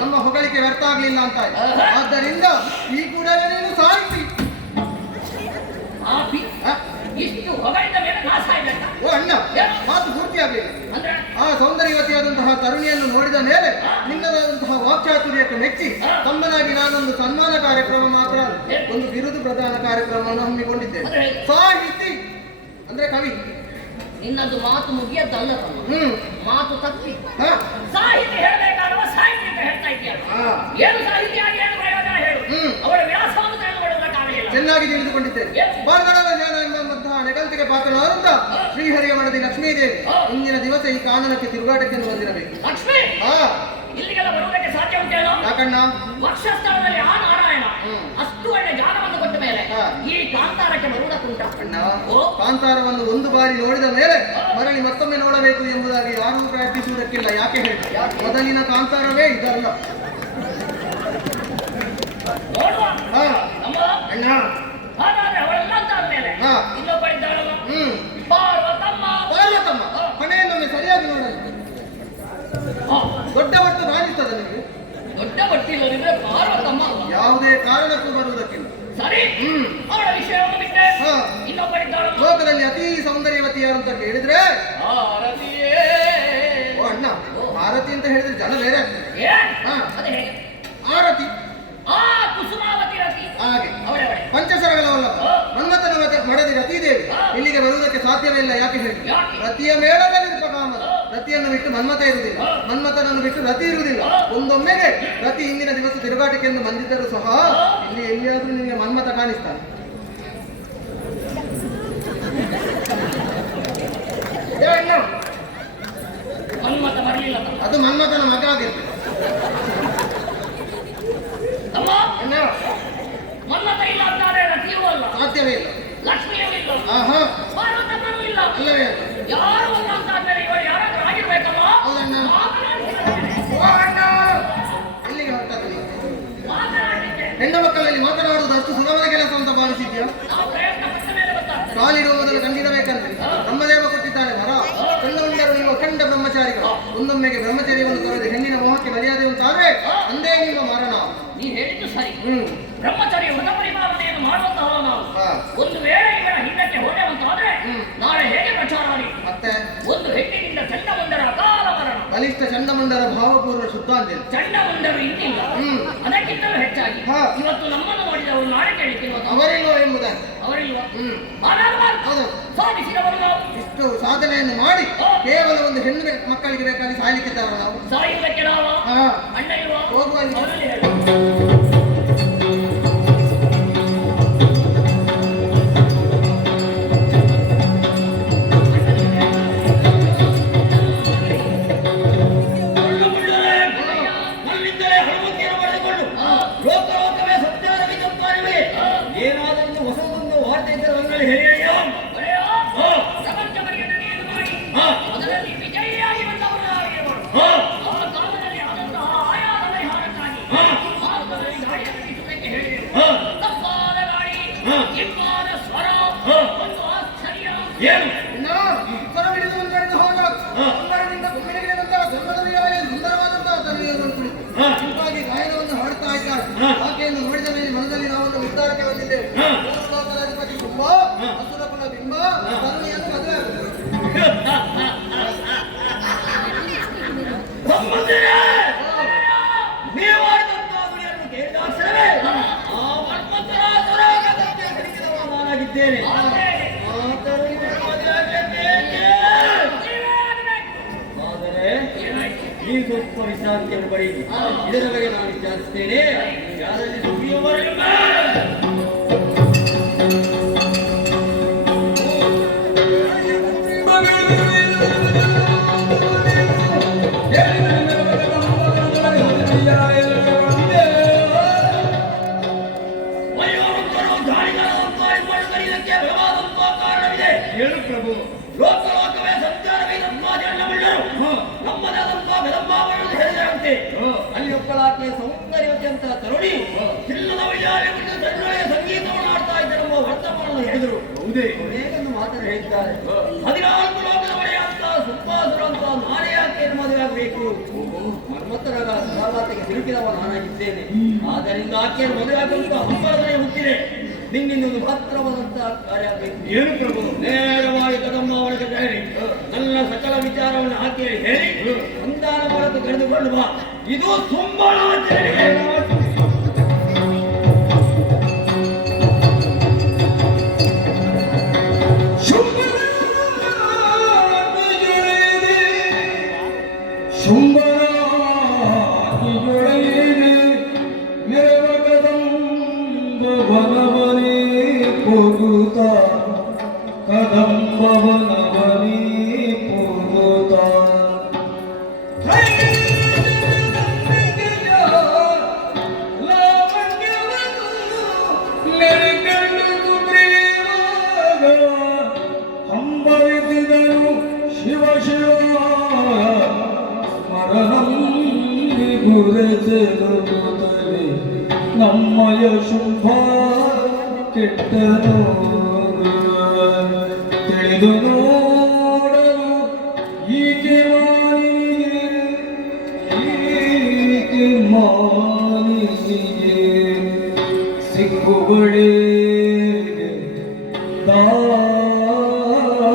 ನಮ್ಮ ಹೊಗಳಿಕೆ ವ್ಯರ್ಥ ಆಗ್ಲಿಲ್ಲ ಅಂತ ಆದ್ದರಿಂದ ಈ ಕೂಡಲೇ ನೀನು ಸಾಯಿಸಿ ಇಷ್ಟು ಹೊಗಳಿದ ಮೇಲೆ ನಾಶ ಇಲ್ಲ. ಓ ಅಣ್ಣ ಮಾತು ಪೂರ್ತಿ ಆಗಲಿಲ್ಲ. ಆ ಸೌಂದರ್ಯವತಿಯಾದಂತಹ ತರುಣಿಯನ್ನು ನೋಡಿದ ಮೇಲೆ ನಿನ್ನದಾದಂತಹ ವಾಕ್ಚಾತುರ್ಯಕ್ಕೆ ಮೆಚ್ಚಿ ತಮ್ಮನಾಗಿ ನಾನೊಂದು ಸನ್ಮಾನ ಕಾರ್ಯಕ್ರಮ ಮಾತ್ರ ಒಂದು ಬಿರುದು ಪ್ರದಾನ ಕಾರ್ಯಕ್ರಮವನ್ನು ಹಮ್ಮಿಕೊಂಡಿದ್ದೇನೆ. ಸಾಹಿತಿ ಅಂದ್ರೆ ಕವಿ. ನಿನ್ನದು ಮಾತು ಮುಗಿಯದ್ದಲ್ಲ ತಮ್ಮ, ಮಾತು ತಪ್ಪಿ ಸಾಹಿತ್ಯ ಹೇಳಬೇಕಾಗುವ ಸಾಹಿತ್ಯ ಅಂತ ಹೇಳ್ತಾ ಇದೆಯಲ್ಲ. ಏನು ಸಾಹಿತ್ಯಾಗಿ ಏನು ಪ್ರಯೋಜನ ಹೇಳು. ಅವಳ ವಿಳಾಸವನ್ನು ತಿಳಿದುಕೊಳ್ಳಬೇಕಾಗಲಿಲ್ಲ. ಚೆನ್ನಾಗಿ ತಿಳಿದುಕೊಂಡಿದ್ದೇನೆ. ಬಾರ್ಗಡದ ಜ್ಞಾನ ಎಂಬಂತಹ ನೆಗಲ್ತಿಗೆ ಪಾತ್ರನಾದಂತ ಶ್ರೀಹರಿಯ ಮಡದಿ ಲಕ್ಷ್ಮೀದೇವಿ ಇಂದಿನ ದಿವಸ ಈ ಕಾನನಕ್ಕೆ ತಿರುಗಾಟಕ್ಕೆ ಬಂದಿರಬೇಕು. ಲಕ್ಷ್ಮೀ ಇಲ್ಲಿಗೆಲ್ಲ ಬರುವುದಕ್ಕೆ ಸಾಧ್ಯ ಉಂಟೇನೋ? ಯಾಕಣ್ಣ ವಕ್ಷಸ್ಥಳದಲ್ಲಿ ಆ ನಾರಾಯಣ ಅಷ್ಟು ಒಳ್ಳೆ ಜ್ಞಾನವನ್ನು ಕೊಟ್ಟ ಮೇಲೆ ಈ ಕಾಂತಾರಕ್ಕೆ ಬರುವುದಕ್ಕುಂಟ? ಅಣ್ಣ ಕಾಂತಾರವನ್ನು ಒಂದು ಬಾರಿ ನೋಡಿದ ಮೇಲೆ ಮರಳಿ ಮತ್ತೊಮ್ಮೆ ನೋಡಬೇಕು ಎಂಬುದಾಗಿ ಯಾರೂ ಪ್ರಾರ್ಥಿಸುವುದಕ್ಕಿಲ್ಲ. ಯಾಕೆ ಹೇಳಿ, ಮೊದಲಿನ ಕಾಂತಾರವೇ ಇದಲ್ಲ. ಅಣ್ಣ ಹಾಗಾದ್ರೆ ಅವಳೆಲ್ಲ ಅಂತಾದ ಮೇಲೆ ಇನ್ನೊಬ್ಬಳಿದ್ದಾಳಲ್ಲ ಪಾರ್ವತಮ್ಮ. ಪಾರ್ವತಮ್ಮ ಕೊನೆಯನ್ನೊಮ್ಮೆ ಸರಿಯಾಗಿ ನೋಡಲ್ಲ. ದೊಡ್ಡ ಒಟ್ಟು ಕಾಣಿಸ್ತದೆ ನಿಮಗೆ? ದೊಡ್ಡ ಒಟ್ಟಿಲ್ಲದಿದ್ರೆ ಪಾರ್ವತಮ್ಮ ಯಾವುದೇ ಕಾರಣಕ್ಕೂ ಬರುವುದಕ್ಕಿಲ್ಲ. ಸರಿ, ಅವಳ ವಿಷಯವನ್ನು ಬಿಟ್ಟೆ ಇನ್ನೊಬ್ಬಳಿದ್ದಾಳಲ್ಲ ಲೋಕದಲ್ಲಿ ಅತಿ ಸೌಂದರ್ಯವತಿಯಾರು ಅಂತ ಕೇಳಿದ್ರೆ ಓ ಅಣ್ಣ ಆರತಿ ಅಂತ ಹೇಳಿದ್ರೆ ಜನ ಬೇರೆ ಆಗ್ತದೆ. ಆರತಿ ಆ ಕುಸುಮಾವತಿ ರತಿ ಹಾಗೆ ಪಂಚಸರಗಳವಲ್ಲ ಮನ್ಮಥನ ಮಡದಿ ರತಿದೇವಿ ಇಲ್ಲಿಗೆ ಬರುವುದಕ್ಕೆ ಸಾಧ್ಯವೇ ಇಲ್ಲ. ಯಾಕೆ ಹೇಳಿ, ರತಿಯ ಮೇಳದಲ್ಲಿ ಕಾಮ. ರತಿಯನ್ನು ಬಿಟ್ಟು ಮನ್ಮಥ ಇರುವುದಿಲ್ಲ, ಮನ್ಮಥನನ್ನು ಬಿಟ್ಟು ರತಿ ಇರುವುದಿಲ್ಲ. ಒಂದೊಮ್ಮೆಗೆ ರತಿ ಇಂದಿನ ದಿವಸ ತಿರುಗಾಟಕ್ಕೆ ಎಂದು ಬಂದಿದ್ದರೂ ಸಹ ಇಲ್ಲಿ ಎಲ್ಲಿಯಾದ್ರೂ ನಿಮಗೆ ಮನ್ಮಥ ಕಾಣಿಸ್ತಾನೆ? ಮನ್ಮಥ ಬರಲಿಲ್ಲ. ಅದು ಮನ್ಮಥನ ಮಗ ಆಗಿರ್ತದೆ. ಮನ್ಮಥ ಇಲ್ಲ ಅಂತಾರೆ ರತಿಯೂ ಅಲ್ಲ, ಸಾಧ್ಯವೇ ಇಲ್ಲ. ಲಕ್ಷ್ಮಿಯೂ ಇಲ್ಲ, ಪಾರ್ವತಮ್ಮನೂ ಇಲ್ಲ. ಅಲ್ಲವೇ ಯಾರು ಅಲ್ಲ ಅಂತಾದ್ಮೇಲೆ ಇವಳು ಯಾರಾದ್ರೂ ಆಗಿರ್ಬೇಕಲ್ಲ. ಎಲ್ಲಿಗೆ ಹೊರಟದ್ದು ನೀವು? ಹೆಣ್ಣು ಮಕ್ಕಳಲ್ಲಿ ಮಾತನಾಡುವುದು ಅಷ್ಟು ಸುಲಭದ ಕೆಲಸ ಅಂತ ಭಾವಿಸಿದ್ಯಾ? ಕಾಲಿಡುವ ಮೊದಲು ಕಂಡಿರಬೇಕಂದ್ರೆ ಬ್ರಹ್ಮದೇವ ಕೊಟ್ಟಿದ್ದಾನೆ ವರ. ಚಂದ್ರಮುಂಡರು ನೀವು ಅಖಂಡ ಬ್ರಹ್ಮಚಾರಿಗಳು. ಒಂದೊಮ್ಮೆಗೆ ಬ್ರಹ್ಮಚರ್ಯವನ್ನು ತೊರೆದು ಹೆಣ್ಣಿನ ಮೋಹಕ್ಕೆ ಮರ್ಯಾದೆ ಅಂತಾದ್ರೆ ಅಂದೇ ನಿಮ್ಮ ಮರಣ. ನೀ ಹೇಳಿದ್ದು ಸರಿ. ಬ್ರಹ್ಮಚಾರಿ ವ್ರತ ಪರಿಪಾಲನೆಯನ್ನು ಮಾಡುವಂತಹ ನಾವು ಒಂದು ವೇಳೆ ಇವರ ಹಿಂದಕ್ಕೆ ಹೋದೆವಂತಾದ್ರೆ ನಾಳೆ ಹೇಗೆ ಪ್ರಚಾರ ಮಾಡಿ ಮತ್ತೆ ಒಂದು ಹೆಣ್ಣಿನಿಂದ ಚಂಡಮುಂಡರ ಅಕಾಲ ಮರಣ. ಬಲಿಷ್ಠ ಚಂಡಮುಂಡರ ಭಾವಪೂರ್ವ ಶುದ್ಧಾಂಜಲಿ. ಚಂಡಮುಂಡರು ಇಂದಿಲ್ಲ, ಅದಕ್ಕಿಂತಲೂ ಹೆಚ್ಚಾಗಿ ಇವತ್ತು ನಮ್ಮನ್ನು ನೋಡಿದವರು ನಾಳೆ ಕೇಳಿಕೆ ಅವರಿಲ್ವ ಎಂಬುದಾಗಿ ಅವರಿಲ್ವಾ? ಇಷ್ಟು ಸಾಧನೆಯನ್ನು ಮಾಡಿ ಕೇವಲ ಒಂದು ಹೆಣ್ಣು ಮಕ್ಕಳಿಗೆ ಬೇಕಾಗಿ ಸಾಯ್ಲಿಕ್ಕಿದ್ದವರು ನಾವು. ಸಾಯುವುದಕ್ಕೆ ಅಣ್ಣ ಇಲ್ವಾ? ಹೋಗುವ ಇಂಪಾದ ಸ್ವರ ಒಂದು ಆಶ್ಚರ್ಯ ಏನು ಸ್ವರ ಹಿಡಿದು ಮುಂದುವರೆದು ಹೋಗ ಸುಂದರದಿಂದ ಕುಮ್ಮಿಣಿಗೆ ನಂತರ ಸುಂದರದಿಯಾಗಿ ಸುಂದರವಾದಂತಹ ತಲೆಯನ್ನು ಕುಳಿತು ಹೀಗಾಗಿ ಗಾಯನವನ್ನು ಹಾಡ್ತಾ ಇದ್ದಾರೆ. ಆಕೆಯನ್ನು ನೋಡಿದ ಮೇಲೆ ಮನದಲ್ಲಿ ನಾವೊಂದು ಉದ್ಧಾರಕ್ಕೆ ಬಂದಿದ್ದೇವೆ. ಲೋಕದ ಅಧಿಪತಿ ಕುಂಭ, ಅಸುರ ಕುಲ ಬಿಂಬ, ತರುಣಿಯನ್ನು ಮದುವೆ ಆಗುತ್ತದೆ. ನೀವಾಡಿದಂತಹ ನುಡಿಯನ್ನು ಕೇಳಿದಾಕ್ಷಣವೇ ಆ ಮನ್ಮಥನ ಸರಾಗದಂತೆ ಸಿಲುಕಿದವ ನಾನಾಗಿದ್ದೇನೆ. ಆದರೆ ಈ ಸ್ವಲ್ಪ ವಿಶ್ರಾಂತಿಯನ್ನು ಪಡೆಯಿರಿ. ಇದರ ಬಗ್ಗೆ ನಾನು ವಿಚಾರಿಸ್ತೇನೆ. ಯಾರಲ್ಲಿ ಸುಖಿಯವರೆಗೆ ಹೇಳು ಪ್ರಭು. ಲೋಕಲೋಕವೇ ಸಂಚಾರವೈದಂತಹ ಜನಮಳ್ಳರು ನಮ್ಮದಾದಂತಹ ಬೆದಮ್ಮಾವಳನ್ನು ಹೇಳಿದರಂತೆ. ಅಲ್ಲಿ ಒಬ್ಬಳಾಕೆ ಸೌಂದರ್ಯವತಿ ಅಂತ ತರುಣಿ ಚಿಲ್ಲದ ವೈಯಾರ್ಯ ಮತ್ತು ತನ್ನೊಳಗೆ ಸಂಗೀತವನ್ನು ಆಡ್ತಾ ಇದ್ದರೆಂಬ ವರ್ತಮಾನವನ್ನು ಹೇಳಿದರು. ಹೌದೇ? ಅನೇಕನ್ನು ಮಾತನ್ನು ಹೇಳಿದ್ದಾರೆ. 14 ಲೋಕದ ಒಡೆಯಂತ ಸುಪ್ಪಾಸುರ ಅಂತ ನಾನೇ ಆಕೆಯನ್ನು ಮದುವೆ ಆಗಬೇಕು. ಮನ್ಮಥರಾಗ ಸಹವಾತಿಗೆ ಸಿಲುಕಿದವ ನಾನಾಗಿದ್ದೇನೆ. ಆದ್ದರಿಂದ ಆಕೆಯನ್ನು ಮದುವೆ ಆಗುವಂತ ಹಂಬಲನೆ ಹುಟ್ಟಿದೆ. ನಿನ್ನಿಂದೊಂದು ಮಾತ್ರವಾದಂತಹ ಕಾರ್ಯ ಆಗಬೇಕು. ಏನು ಪ್ರಭು? ನೇರವಾಗಿ ಕದಮ್ಮ ಅವಳಿಗೆ ಹೇಳಿ ನನ್ನ ಸಕಲ ವಿಚಾರವನ್ನು ಆಕೆ ಹೇಳಿ ಸಂಧಾನ ಮೂಲಕ ಕರೆದುಕೊಂಡು ಬಾ. ಇದು ತುಂಬಾ ವನವನೇ ಪೂಗುತ್ತ ಕದಂಬವನವನೇ ಪೂಗುತ್ತ ಹಂಬರಿಸಿದನು ಶಿವ ಶಿವ ಸ್ಮರಣಂ ಗುರುತಲೆ ನಮ್ಮಯ ಶುಭ ಕೆಟ್ಟನು ತಿಳಿದು ನೋಡಲು ಈಕೆ ಮಾನಿಗೆ ಸಿಕ್ಕುಗಳೇ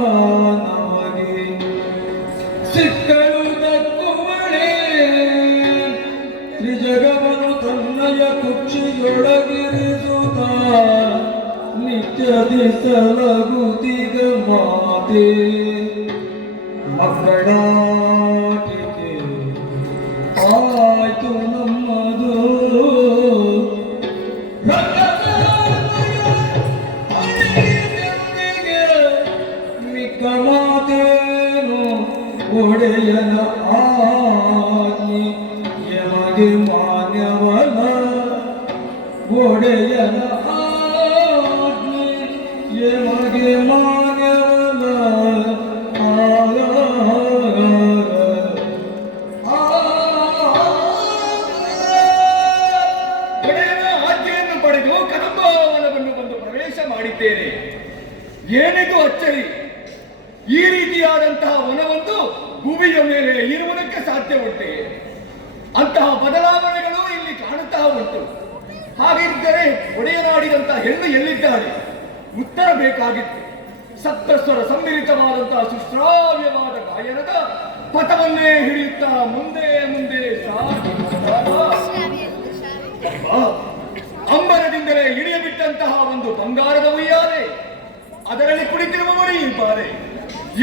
ದಾನವಗೆ ಸಿಕ್ಕಲು ತಕ್ಕುಗಳೇ ತ್ರಿಜಗವನು ತನ್ನಯ ಕುಕ್ಷಿಯೊಳಗಿರಿಸುತ್ತ ನಿತ್ಯದಿ ಸಲಗುತ್ತಿಗ ಮಾತೆ ಮಕ್ಕಳಾಟಿಕೆ ಆಯ್ತು ನಮ್ಮದು ಮಿಕ್ಕ ಮಾತೇನು ಒಡೆಯನ ಆಜ್ಞೆ ಯಮಗೆ ಮಾನ್ಯವನ ಒಡೆಯನ ಆಜ್ಞೆ ಯಮಗೆ ಮಾನ್ಯವನ ಒಡೆಯನ ಆಜ್ಞೆಯನ್ನು ಪಡೆದು ಕದಂಬವನವನ್ನು ಬಂದು ಪ್ರವೇಶ ಮಾಡಿದ್ದೇನೆ. ಏನಿದು ಅಚ್ಚರಿ! ಈ ರೀತಿಯಾದಂತಹ ವನವೊಂದು ಭೂಮಿಯ ಮೇಲೆ ಇರುವುದಕ್ಕೆ ಸಾಧ್ಯ ಉಂಟೆ? ಅಂತಹ ಬದಲಾವಣೆಗಳು ಇಲ್ಲಿ ಕಾಣುತ್ತಾ ಉಂಟು. ಹಾಗಿದ್ದರೆ ಒಡೆಯನಾಡಿದಂತಹ ಹೆಣ್ಣು ಎಲ್ಲಿದ್ದಾಳೆ? ಉತ್ತರ ಬೇಕಾಗಿತ್ತು. ಸಪ್ತಸ್ವರ ಸಮ್ಮಿಲಿತವಾದಂತಹ ಸುಶ್ರಾವ್ಯವಾದ ಗಾಯನದ ಪಥವನ್ನೇ ಹಿಡಿಯುತ್ತಾ ಮುಂದೆ ಮುಂದೆ ಅಂಬರದಿಂದಲೇ ಇಳಿಯಬಿಟ್ಟಂತಹ ಒಂದು ಬಂಗಾರದ ಉಯ್ಯಾಲೆ, ಅದರಲ್ಲಿ ಕುಳಿತಿರುವವಳು ಈ ಬಾರೆ.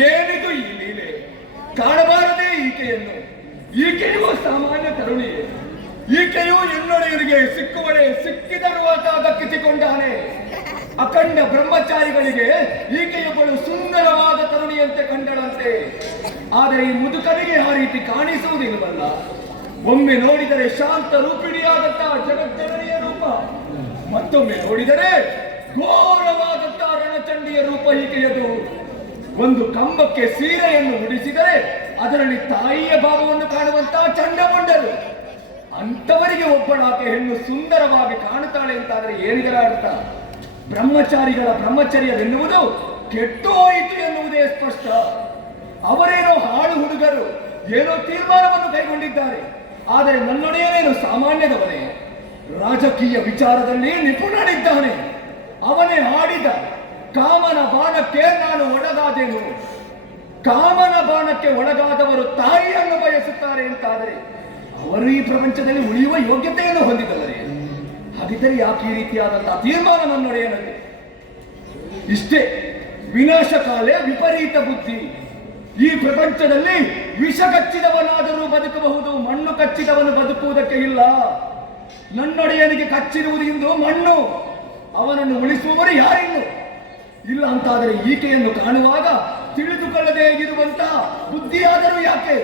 ಏನಿದು ಈ ಲೀಲೆ? ಕಾಣಬಾರದೆ ಈಕೆಯನ್ನು. ಈಕೆಯೂ ಸಾಮಾನ್ಯ ತರುಣಿಯೇ. ಈಕೆಯೂ ಎನ್ನೊಡೆಯರಿಗೆ ಸಿಕ್ಕುವಳೆ, ಸಿಕ್ಕಿದರೂ ಆತ ದಕ್ಕಿಸಿಕೊಂಡಾನೆ. ಅಖಂಡ ಬ್ರಹ್ಮಚಾರಿಗಳಿಗೆ ಈಕೆಯೊಬ್ಬಳು ಸುಂದರವಾದ ತರುಣಿಯಂತೆ ಕಂಡಳಂತೆ. ಆದರೆ ಈ ಮುದುಕನಿಗೆ ಆ ರೀತಿ ಕಾಣಿಸುವುದಿಲ್ಲವಲ್ಲ. ಒಮ್ಮೆ ನೋಡಿದರೆ ಶಾಂತ ರೂಪಿಣಿಯಾದಂತಹ ಜಗಜ್ಜನನಿಯ ರೂಪ, ಮತ್ತೊಮ್ಮೆ ನೋಡಿದರೆ ಘೋರವಾದಂತಹ ರಣಚಂಡಿಯ ರೂಪ ಈಕೆಯದು. ಒಂದು ಕಂಬಕ್ಕೆ ಸೀರೆಯನ್ನು ಉಡಿಸಿದರೆ ಅದರಲ್ಲಿ ತಾಯಿಯ ಭಾವವನ್ನು ಕಾಣುವಂತಹ ಚಂಡಮುಂಡರು. ಅಂತವರಿಗೆ ಒಬ್ಬಳಾಕೆ ಹೆಣ್ಣು ಸುಂದರವಾಗಿ ಕಾಣುತ್ತಾಳೆ ಅಂತಾದರೆ ಏನಿದರ ಅರ್ಥ? ಬ್ರಹ್ಮಚಾರಿಗಳ ಬ್ರಹ್ಮಚರ್ಯವೆನ್ನುವುದು ಕೆಟ್ಟು ಹೋಯಿತು ಎನ್ನುವುದೇ ಸ್ಪಷ್ಟ. ಅವರೇನೋ ಹಾಳು ಹುಡುಗರು ಏನೋ ತೀರ್ಮಾನವನ್ನು ಕೈಗೊಂಡಿದ್ದಾರೆ. ಆದರೆ ನನ್ನೊಡೆಯನೇನು ಸಾಮಾನ್ಯದವನೇ, ರಾಜಕೀಯ ವಿಚಾರದಲ್ಲಿ ನಿಪುಣನಿದ್ದಾನೆ. ಅವನೇ ಆಡಿದ ಕಾಮನ ಬಾಣಕ್ಕೆ ನಾನು ಒಳಗಾದೆನು. ಕಾಮನ ಬಾಣಕ್ಕೆ ಒಳಗಾದವರು ತಾಯಿಯನ್ನು ಬಯಸುತ್ತಾರೆ ಅಂತಾದರೆ ಅವರು ಈ ಪ್ರಪಂಚದಲ್ಲಿ ಉಳಿಯುವ ಯೋಗ್ಯತೆಯನ್ನು ಹೊಂದಿದವರೇ? ಹಾಗಿದ್ದರೆ ಯಾಕೆ ಈ ರೀತಿಯಾದಂತಹ ತೀರ್ಮಾನ ನನ್ನೊಡೆಯನಲ್ಲಿ? ಇಷ್ಟೇ, ವಿನಾಶಕಾಲೆ ವಿಪರೀತ ಬುದ್ಧಿ. ಈ ಪ್ರಪಂಚದಲ್ಲಿ ವಿಷ ಕಚ್ಚಿದವನಾದರೂ ಬದುಕಬಹುದು, ಮಣ್ಣು ಕಚ್ಚಿದವನು ಬದುಕುವುದಕ್ಕೆ ಇಲ್ಲ. ನನ್ನೊಡೆಯನಿಗೆ ಕಚ್ಚಿರುವುದು ಇಂದು ಮಣ್ಣು. ಅವನನ್ನು ಉಳಿಸುವವರು ಯಾರಿನ್ನು ಇಲ್ಲ ಅಂತಾದರೆ ಈಕೆಯನ್ನು ಕಾಣುವಾಗ ತಿಳಿದುಕೊಳ್ಳದೆ ಇರುವಂತಹ ಬುದ್ಧಿಯಾದರೂ ಯಾಕೆ?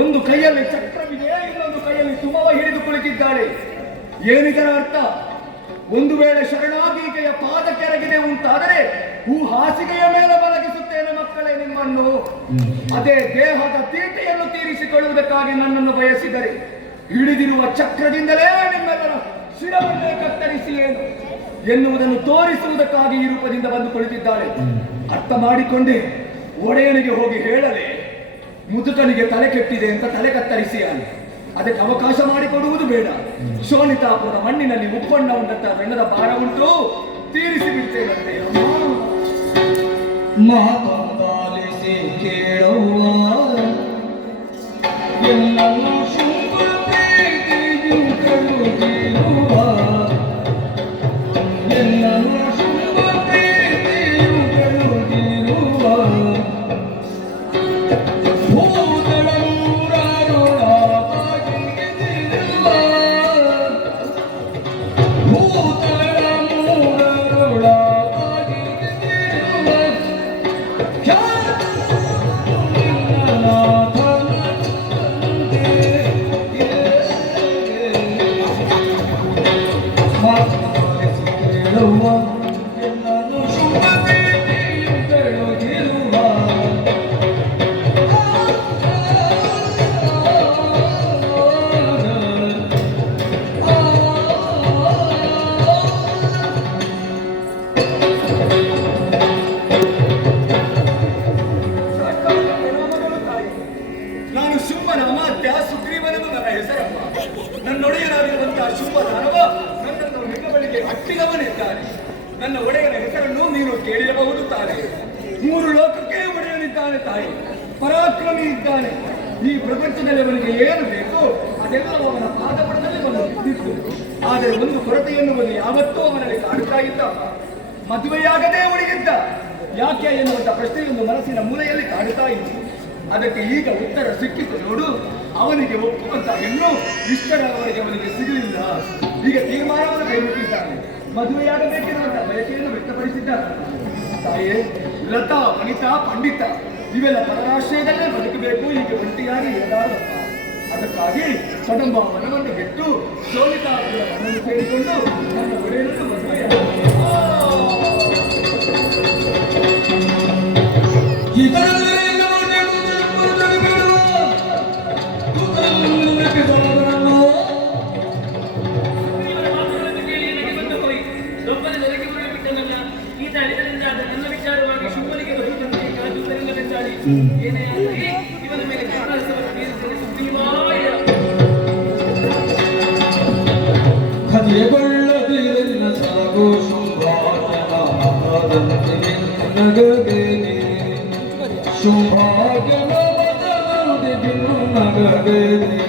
ಒಂದು ಕೈಯಲ್ಲಿ ಚಕ್ರವಿದೆ, ಇನ್ನೊಂದು ಕೈಯಲ್ಲಿ ಸುಮವ ಹಿಡಿದು ಕುಳಿತಿದ್ದಾಳೆ. ಏನಿದರ ಅರ್ಥ? ಒಂದು ವೇಳೆ ಶರಣಾಗೀಕೆಯ ಪಾದ ಕೆರಗಿದೆ ಉಂಟಾದರೆ ಹಾಸಿಗೆಯ ಮೇಲೆ ಮಲಗಿಸುತ್ತೇನೆ ಮಕ್ಕಳೇ ನಿಮ್ಮನ್ನು. ಅದೇ ದೇಹದ ತೀಟೆಯನ್ನು ತೀರಿಸಿಕೊಳ್ಳುವುದಕ್ಕಾಗಿ ನನ್ನನ್ನು ಬಯಸಿದರೆ ಹಿಡಿದಿರುವ ಚಕ್ರದಿಂದಲೇ ನಿಮ್ಮೆಲ್ಲರ ಶಿರವನ್ನೇ ಕತ್ತರಿಸಿ ಏನು ಎನ್ನುವುದನ್ನು ತೋರಿಸುವುದಕ್ಕಾಗಿ ಈ ರೂಪದಿಂದ ಬಂದು ಕುಳಿತಿದ್ದಾಳೆ. ಅರ್ಥ ಮಾಡಿಕೊಂಡೆ. ಒಡೆಯನಿಗೆ ಹೋಗಿ ಹೇಳಲೆ, ಮುದುಕನಿಗೆ ತಲೆ ಕೆಟ್ಟಿದೆ ಅಂತ ತಲೆ ಕತ್ತರಿಸಿ ಅಲ್ಲ. ಅದಕ್ಕೆ ಅವಕಾಶ ಮಾಡಿಕೊಡುವುದು ಬೇಡ. ಶೋಣಿತಾಪುರದ ಮಣ್ಣಿನಲ್ಲಿ ಉಪ್ಪಣ್ಣ ಉಂಡಂತ ಬೆಣ್ಣದ ಭಾರ ಉಂಟು, ತೀರಿಸಿ ಬಿಡ್ತೇನಂತೆ. ಮಾತಾಲಿಸಿ ಕೇಳುವ ಎಲ್ಲನ್ನು ಶುಭ ಪ್ರೀತಿಯು ಕಳುಹಿರುವ, ಎಲ್ಲನ್ನು ಶುಭ ಪ್ರೀತಿಯು ಕಳುಹಿರುವ, ಭೂತಳಮೂರರೊಳಗಿರುವ, ನಾನು ಶುಂಭನ ಅಮಾತ್ಯ ಸುಗ್ರೀವನನ್ನು ನನ್ನ ಹೆಸರಮ್ಮ. ನನ್ನೊಡೆಯನಾಗಿರುವಂತಹ ಶುಂಭದಾನವ ನನ್ನನ್ನು ಹೆಗಬಳಿಗೆ ಅಟ್ಟಿದವನಿದ್ದಾನೆ. ನನ್ನ ಒಡೆಯನ ಹೆಸರನ್ನು ನೀನು ಕೇಳಿರಬಹುದು ತಾನೆ. 3 ಲೋಕಕ್ಕೆ ಒಡೆಯನಿದ್ದಾನೆ ತಾಯಿ, ಪರಾಕ್ರಮಿ ಇದ್ದಾನೆ. ಈ ಪ್ರಪಂಚದಲ್ಲಿ ಅವನಿಗೆ ಏನು ಬೇಕು ಅದೆಲ್ಲವೂ ಅವನ ಪಾದಪಡದಲ್ಲಿ ಬಂದು ಬಿದ್ದಿತ್ತು. ಆದರೆ ಒಂದು ಕೊರತೆ ಎನ್ನುವುದು ಯಾವತ್ತೂ ಅವನಲ್ಲಿ ಕಾಡುತ್ತಾ ಇದ್ದ. ಮದುವೆಯಾಗದೇ ಉಳಿದಿದ್ದ. ಯಾಕೆ ಎನ್ನುವಂತ ಪ್ರಶ್ನೆಯೊಂದು ಮನಸ್ಸಿನ ಮೂಲೆಯಲ್ಲಿ ಕಾಡುತ್ತಾ ಇತ್ತು. ಅದಕ್ಕೆ ಈಗ ಉತ್ತರ ಸಿಕ್ಕಿತು ನೋಡು. ಅವನಿಗೆ ಒಪ್ಪುವಂತ ಹೆಣ್ಣು ಇಷ್ಟರವರೆಗೆ ಅವನಿಗೆ ಸಿಗಲಿಲ್ಲ. ಈಗ ತೀರ್ಮಾನವನ್ನು ಕೈಬಿಟ್ಟಿದ್ದಾನೆ. ಮದುವೆಯಾಗಬೇಕೆನ್ನುವಂತ ಬಯಕೆಯನ್ನು ವ್ಯಕ್ತಪಡಿಸಿದ್ದಾನೆ. ತಾಯೇ, ಲತಾ, ವನಿತಾ, ಪಂಡಿತ ಇವೆಲ್ಲ ಪರರಾಶ್ರಯದಲ್ಲೇ ಬದುಕಬೇಕು. ಈಗ ಒಂಟಿಯಾಗಿ ಇರಲಾರ. ಅದಕ್ಕಾಗಿ ಕದಂಬ ವನವನ್ನು ಬಿಟ್ಟು ಶೋಭಿತಾಪುರ ವನವನ್ನು ಸೇರಿಕೊಂಡು ನನ್ನ ಒಡೆಯನನ್ನು ಮದುವೆಯಾಗ ಖದಿಯಗೊಳ್ಳದಿರನ್ನ ಸಾಗೋ ಶುಭಾಗ್ಯನಾದಂತೆ ನಗಗೇನೆ, ಶುಭಾಗ್ಯನಾದಂತೆ ನಗಗೇನೆ.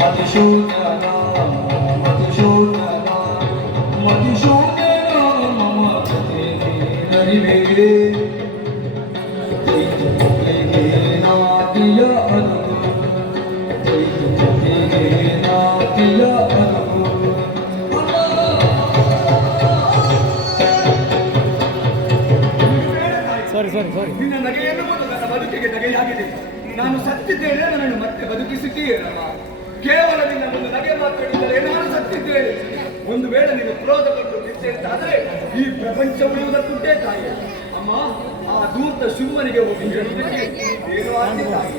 ಮತಿಶೂನ್ಯನ ಮತಿಶೂನ್ಯನ ಮತಿಶೂನ್ಯನ ಮಮ ನರಿವೇರೆ ನಾದಿಯ ಅನು ನಾದಿಯ ಅನು. ನಿನ್ನ ನಗೆ ಎನ್ನುವುದು ನನ್ನ ಬದುಕಿಗೆ ನಗೆಯಾಗಿದೆ. ನಾನು ಸತ್ತಿದ್ದೇನೆ, ನನ್ನನ್ನು ಮತ್ತೆ ಬದುಕಿಸಿದ್ದೀಯೇನಮ್ಮ. ಕೇವಲ ನಿನ್ನ ಒಂದು ನಗೆ ಮಾತಾಡಿದರೆ ನಾನು ಸತ್ತಿದ್ದೇನೆ. ಒಂದು ವೇಳೆ ನೀನು ಕ್ರೋಧಗೊಂಡು ಬಿಟ್ಟೆ ಅಂತಾದ್ರೆ ಈ ಪ್ರಪಂಚ ಉಳಿಯುವುದಕ್ಕುಂಟೇ ತಾಯಿ. ಅಮ್ಮ, ಆ ದೂತ ಶುಂಭನಿಗೆ ಹೋಗಿ ಹೇಳಿದ್ದಕ್ಕೆ ಏನು ಆಗಿದೆ ತಾಯಿ?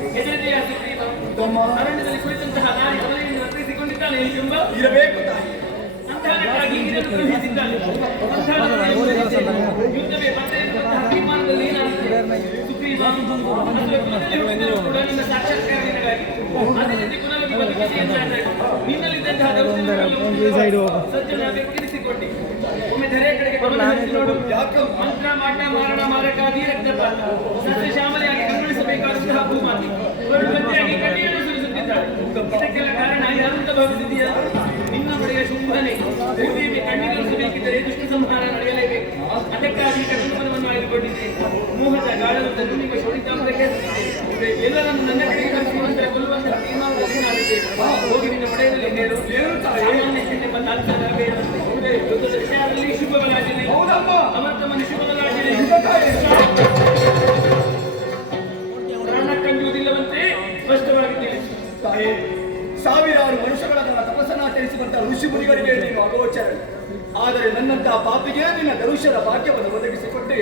ಅರಣ್ಯದಲ್ಲಿ ಕುಳಿತಂತಹ ನಾಯಿ ಅವನೆಯನ್ನು ಅರ್ಥೈಸಿಕೊಂಡಿದ್ದಾನೆ ಶುಂಭ. ಇರಬೇಕು ತಾಯಿ. ಮಂಥಾನಕ್ಕಾಗಿ ಇದನ್ನು ಕಳುಹಿಸಿದ್ದಾನೆ. ಯುದ್ಧವೇ ಮತ್ತೆ ಎನ್ನುವಂತಹ ತೀರ್ಮಾನದಲ್ಲಿ ಏನಾಗುತ್ತದೆ? ಸುಗ್ರೀವ ಅಥವಾ ಕುಲದಲ್ಲಿ ಹುಟ್ಟಿದರೂ ಕೂಡ ನಿನ್ನ ಸಾಕ್ಷಾತ್ಕಾರ ನಿನಗಾಗಿ ಅದೇ ರೀತಿ ಕುಲದಲ್ಲಿ ಬದುಕಿಸಿ ಎಂದಾದಾಗ ನಿನ್ನಲ್ಲಿದ್ದಂತಹ ದೌರ್ಜನ್ಯಗಳನ್ನು ಸಜ್ಜನ ವ್ಯಕ್ತಿರಿಸಿಕೊಂಡಿ ಒಮ್ಮೆ ಧರೆ ಕಡೆಗೆ ಗಮನ ಹರಿಸಿ ನೋಡು. ಮಂತ್ರ ಮಾಟ ಮಾರಣ ಮಾರಕಾದಿ ರಕ್ತಪಾತ ಸಸ್ಯ ಶ್ಯಾಮಲೆಯಾಗಿ ಕರುಣಿಸಬೇಕಾದಂತಹ ಭೂಮಾತಿ ಗಟ್ಟಿಯಾಗಿ ಕಣ್ಣಿಯನ್ನು ಸುರಿಸುತ್ತಿದ್ದಾಳೆ. ಇದಕ್ಕೆಲ್ಲ ಕಾರಣ ಯಾರು ಅಂತ ಭಾವಿಸಿದೀಯಾ? ನಿನ್ನ ಒಡೆಯ ಶುಂಭನೆ. ಭೂದೇವಿ ಕಣ್ಣಿಗಳಿಸಬೇಕಿದ್ದರೆ ದುಷ್ಟ ಸಂಹಾರ ನಡೆಯಲೇಬೇಕು. ಅದಕ್ಕಾಗಿ ಕಟುಂಬನವನ್ನು ಆಯ್ದುಕೊಂಡಿದ್ದೆ. ಮೋಹದ ಗಾಳವನ್ನು ತಂದು ನಿಮ್ಮ ಶೋಣಿತಾಂಬಕ್ಕೆ ಎಲ್ಲರನ್ನು ನನ್ನ ಕಡೆಗೆ ಕರೆಸುವಂತೆ ಕೊಲ್ಲುವಂತಹ ತೀರ್ಮಾನದಲ್ಲಿ ನಾನಿದ್ದೇನೆ. ಹೋಗಿ ನಿನ್ನ ಒಡೆಯದಲ್ಲಿ ಹೇಳು. ಸಾಮಾನ್ಯಕ್ಕೆ ನಿಮ್ಮ ತಾತ್ಸಾರ ಬೇಡ. ಯುದ್ಧದ ವಿಷಯದಲ್ಲಿ ಶುಭಗಳಾಗಲಿ. ಅಮರ್ತಮನ ಶುಭಗಳಾಗಲಿ. ಪ್ರಾಣ ಕಂಡುವುದಿಲ್ಲವಂತೆ ಸ್ಪಷ್ಟವಾಗಿ ತಿಳಿಸು. ತಾಯೇ, ಸಾವಿರಾರು ವರ್ಷಗಳ ನನ್ನ ತಪಸ್ಸನ್ನಾಚರಿಸುವಂತಹ ಋಷಿ ಮುನಿಗಳಿಗೆ ನೀನು ಅಗೋಚರ. ಆದರೆ ನನ್ನಂತಹ ಪಾಪಿಗೆ ನಿನ್ನ ದರುಶನ ಭಾಗ್ಯವನ್ನು ಒದಗಿಸಿಕೊಟ್ಟೆ.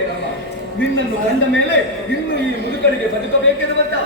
ನಿನ್ನನ್ನು ಕಂಡ ಮೇಲೆ ಇನ್ನು ಈ ಮುದುಕರಿಗೆ ಬದುಕಬೇಕೆನ್ನುವಂತಹ